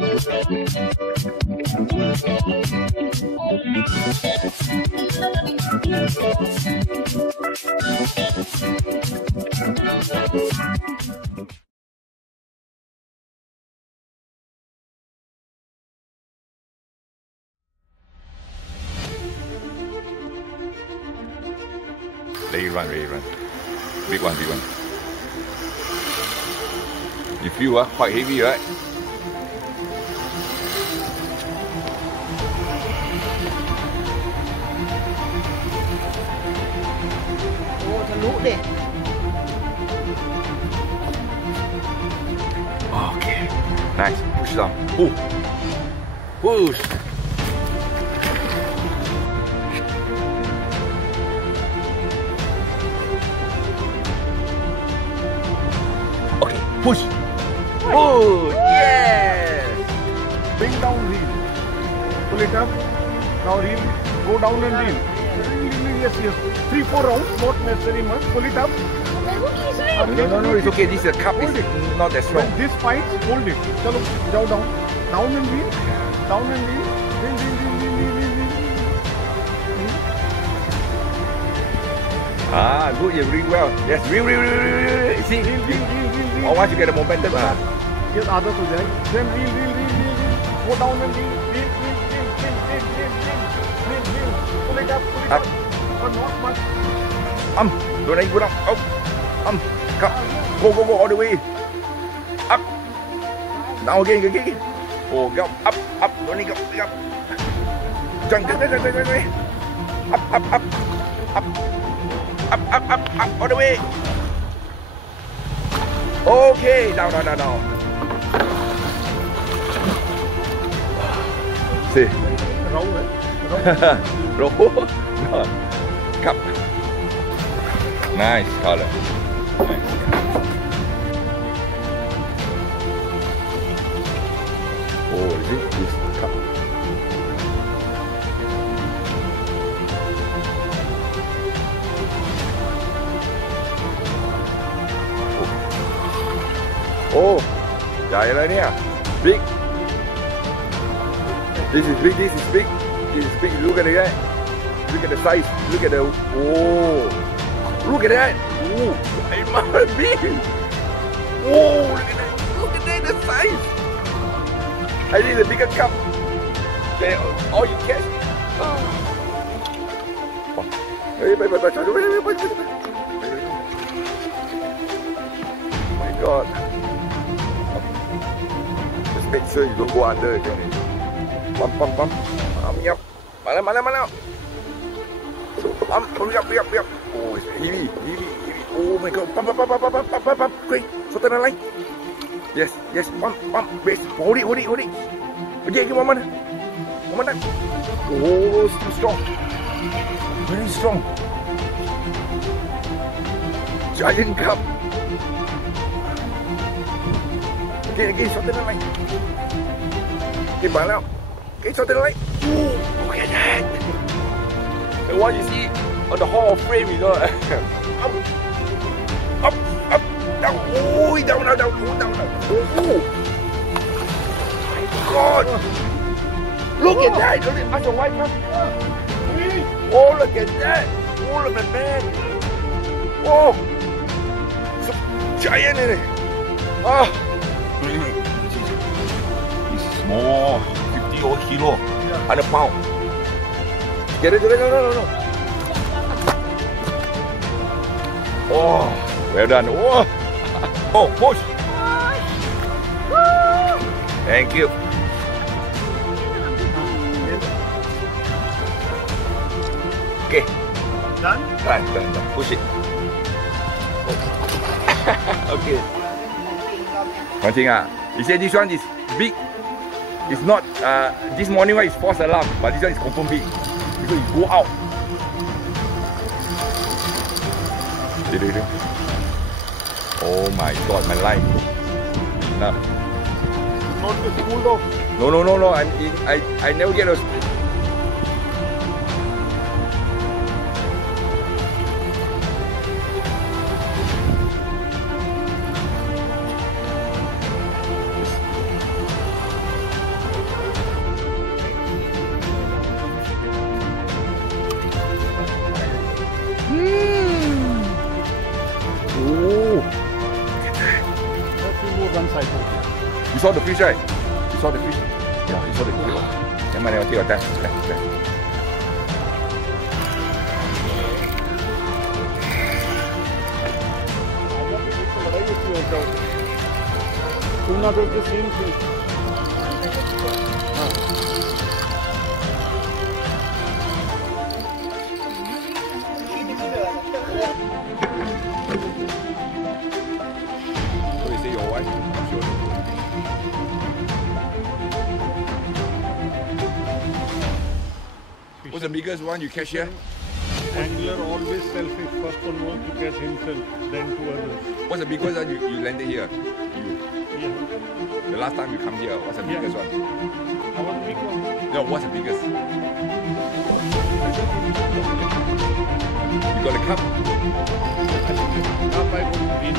Let it run, let it run. Big one, big one. You feel quite heavy, right? Oh, ทะลุดิ Okay, nice. Push down. Pull. Push. Okay, push. Push. Yes. Bring down reel. Pull it up. Now reel. Go down and reel. Yes, yes. 3-4 rounds. Not necessary much. Pull it up. No, it's okay. This cup is not that strong. When this fights, hold it. Chalo, jao down. Down and reel. Down and reel. Reel, reel, reel, reel, reel, reel, reel. Ah, good. You're doing well. Yes, reel. You see? Reel, reel, reel, reel, reel. Oh, once you get the momentum, Yes, आदत हो जाएगी. Then reel, reel, reel, reel, reel. Go down and reel. Reel, reel, reel, reel, reel, reel, reel, reel. Pull it up, pull it up. But not much. Don't let it go down. Up. Come. Go all the way. Up. Now again. Oh, go up. Don't let it go. Up. Jump. Up. All the way. Okay. Down. See. Roll. Cup. Nice color. Nice. Oh, is it this cup? Oh, giant idea. Big. This is big. Look at it. Look at the size. Look at the. Oh. Look at that. Oh, it must be. Oh, look at that. The size. I need a bigger cup. There, all you catch. Oh. My God. Just make sure you don't go under again. Pump. Up. Mana. Hurry up. Oh, it's heavy. Oh my God. Pump. Quick. Shorten the line. Yes. Pump. Base. Hold it. Again, one minute. Oh, still strong. Very strong. Giant cup. Again, shorten the line. Okay, bang out. Okay, shorten the line. Oh, look at that. The one you see on the hall frame, you know. Up, down. Oh, down. Oh, my God. Look at that. Ask your wife, huh? Oh, look at that. Oh, look at that. Oh, it's a giant in it. Ah. It's small. 50 odd kilo. 100 pounds. Get it? No. Oh, well done. Oh, push. Thank you. Okay. Done? Done. Push it. Okay. One thing, he said this one is big. It's not, this morning one is false alarm, but this one is confirmed big. Because you go out. Oh my God, my line. Enough. Not the school dog. No. I never get those. saw the fish, right? You saw the fish? Yeah, you saw the fish. Never mind, I'll take your time. Okay. Tuna does the same thing. So you say your wife? Sure. What's the biggest one you catch here? Angler always selfish. First one wants to catch himself, then to others. What's the biggest one you landed here? You. Yeah. The last time you come here, what's the biggest one? How was Mekong? No, what's the biggest? You got a cup? Carp I got green.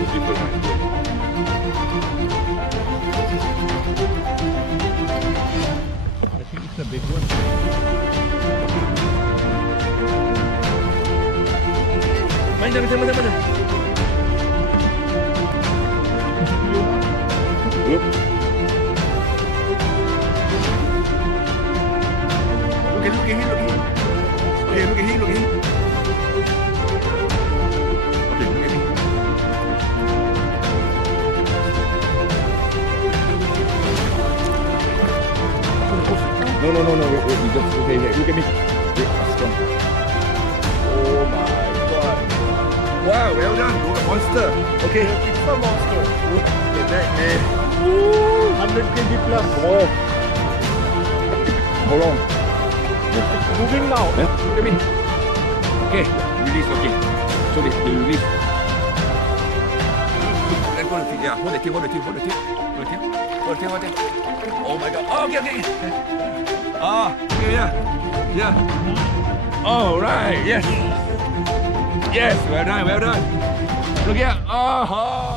It's different, right? I think it's a big one. Mana? Look. Look at him. Okay, look at him. Okay, look at me. No. Wait. We just okay. Look at me. Wait, strong. Oh my God! Wow, well done. You're a monster. Okay. It's a monster. Look at that, man. 100 kg plus. Oh. Hold on. It's moving now. Look at me. Okay, release. Okay. So they release. Let go of the feet. Yeah, hold the tail. Oh my God. Oh, okay. Ah, okay, yeah. All right, yes. Well done. Look here. Oh.